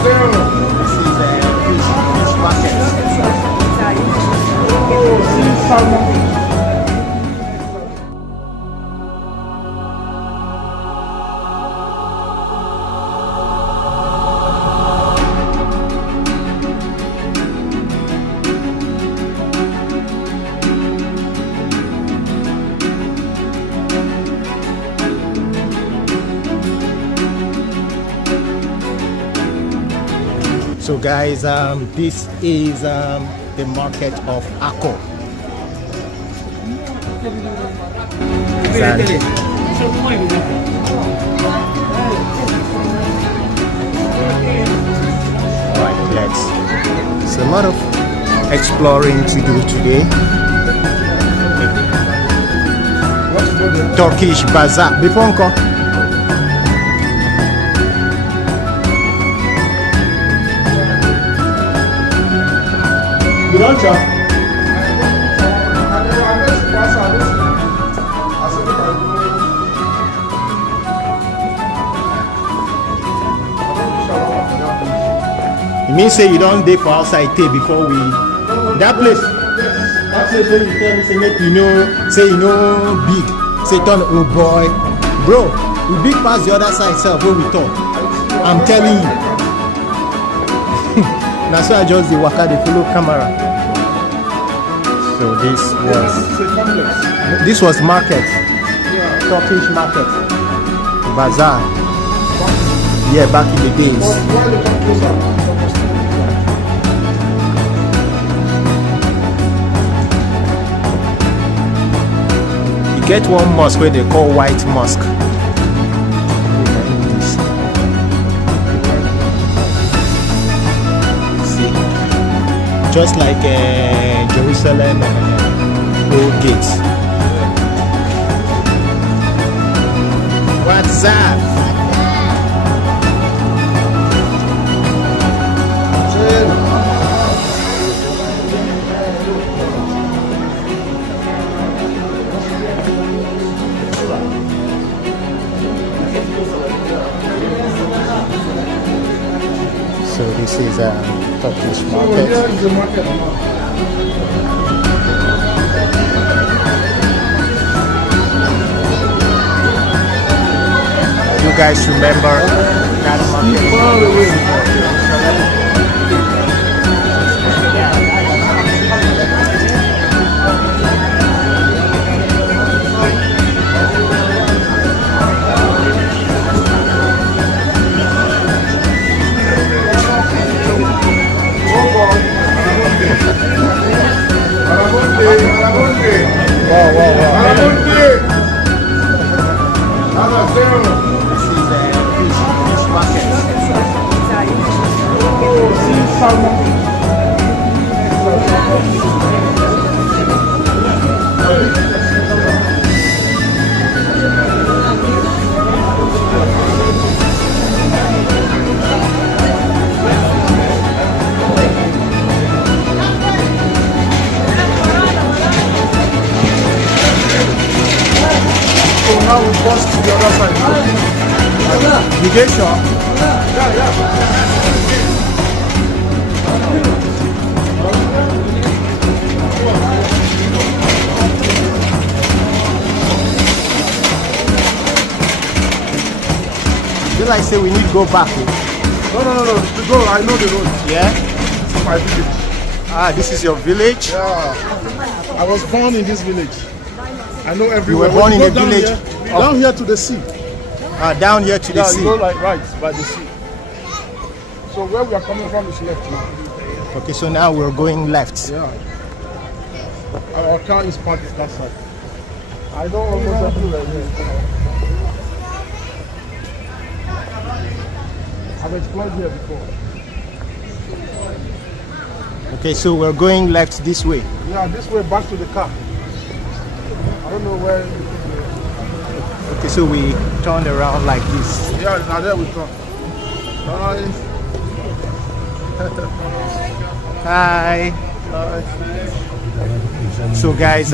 fish market. So guys, this is the market of Akko. Right, it's a lot of exploring to do today. Turkish Bazaar. Before uncle. You mean say you don't dey for outside take before we that place when you tell me say make you know say you know big say turn oh boy bro we big pass the other side self when we talk. I'm telling you. That's why I just the waka dey follow camera. So this was market, Turkish market, Bazaar. Yeah, back in the days. You get one mosque where they call White Mosque. Just like Jerusalem old gates. What's that? So this is a Turkish market. You guys remember that market? Now we cross to the other side. You get sure? Yeah. You like say we need to go back? No. To go, I know the road. Yeah? This is my village. Ah, this is your village? Yeah. I was born in this village. I know everywhere. You were born in a village? Down here to the sea. Down here to the sea? Yeah, you go like right by the sea. So where we are coming from is left now. Okay, so now we're going left. Yeah. Our car is parked that side. I know almost everywhere here. I've explored here before. Okay, so we're going left this way. Yeah, this way back to the car. I don't know where. Okay, so we turned around like this. Yeah, now there we come. Hi. Hi. Hi. So guys,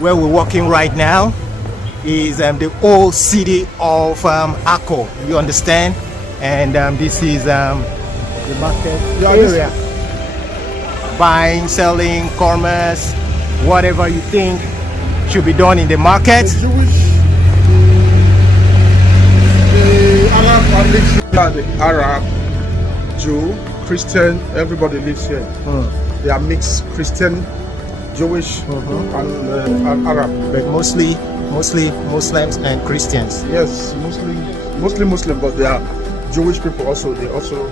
where we're walking right now is the old city of Akko. You understand? and this is the market Yeah, area. Buying, selling, commerce, whatever you think should be done in the market. The Jewish, the Arab are mixed. The Arab, Jew, Christian, everybody lives here. They are mixed Christian, Jewish, and Arab. But mostly Muslims and Christians. Yes, mostly Muslim, but they are Jewish people also. They also.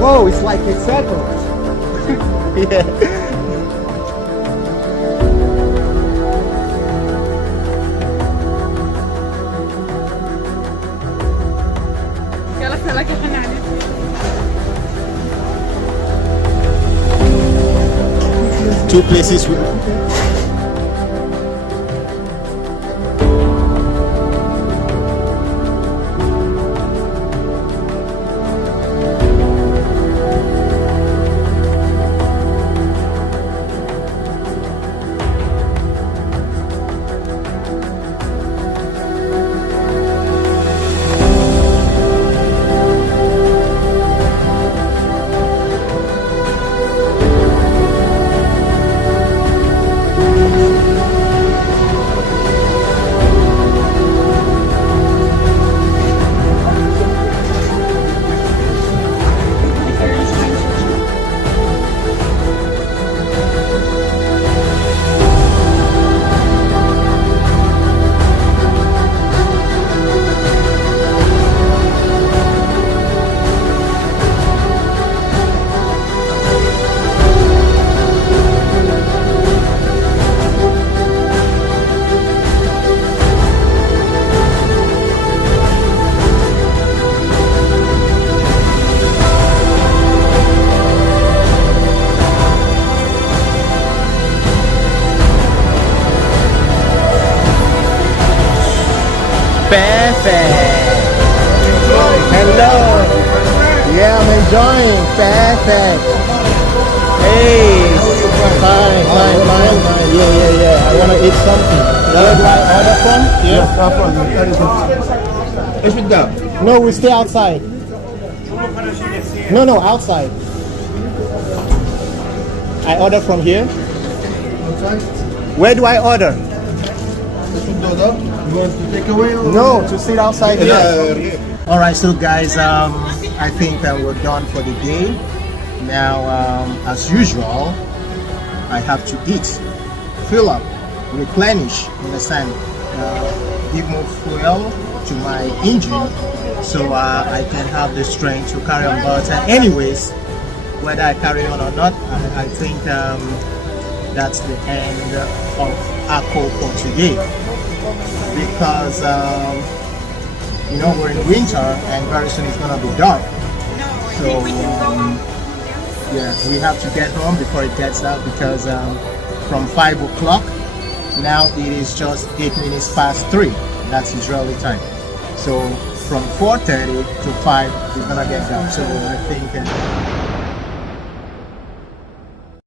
Whoa, it's like a circle. Yeah. Two places with perfect. Hello. Yeah, I'm enjoying. Perfect. Hey. Fine. Yeah. I want to eat something. Where do I order from? Yes, Is it that? No, we stay outside. No, outside. I order from here. Where do I order? You want to take away? No, to sit outside here. All right, so guys, I think we're done for the day. Now, as usual, I have to eat, fill up, replenish, understand, give more fuel to my engine so I can have the strength to carry on. But anyways, whether I carry on or not, I think that's the end of Akko for today, because we're in winter and very soon it's gonna be dark. So yeah, we have to get home before it gets dark, because from 5 o'clock now it is just 8 minutes past 3. That's Israeli time. So from 4:30 to 5 it's gonna get dark. So I think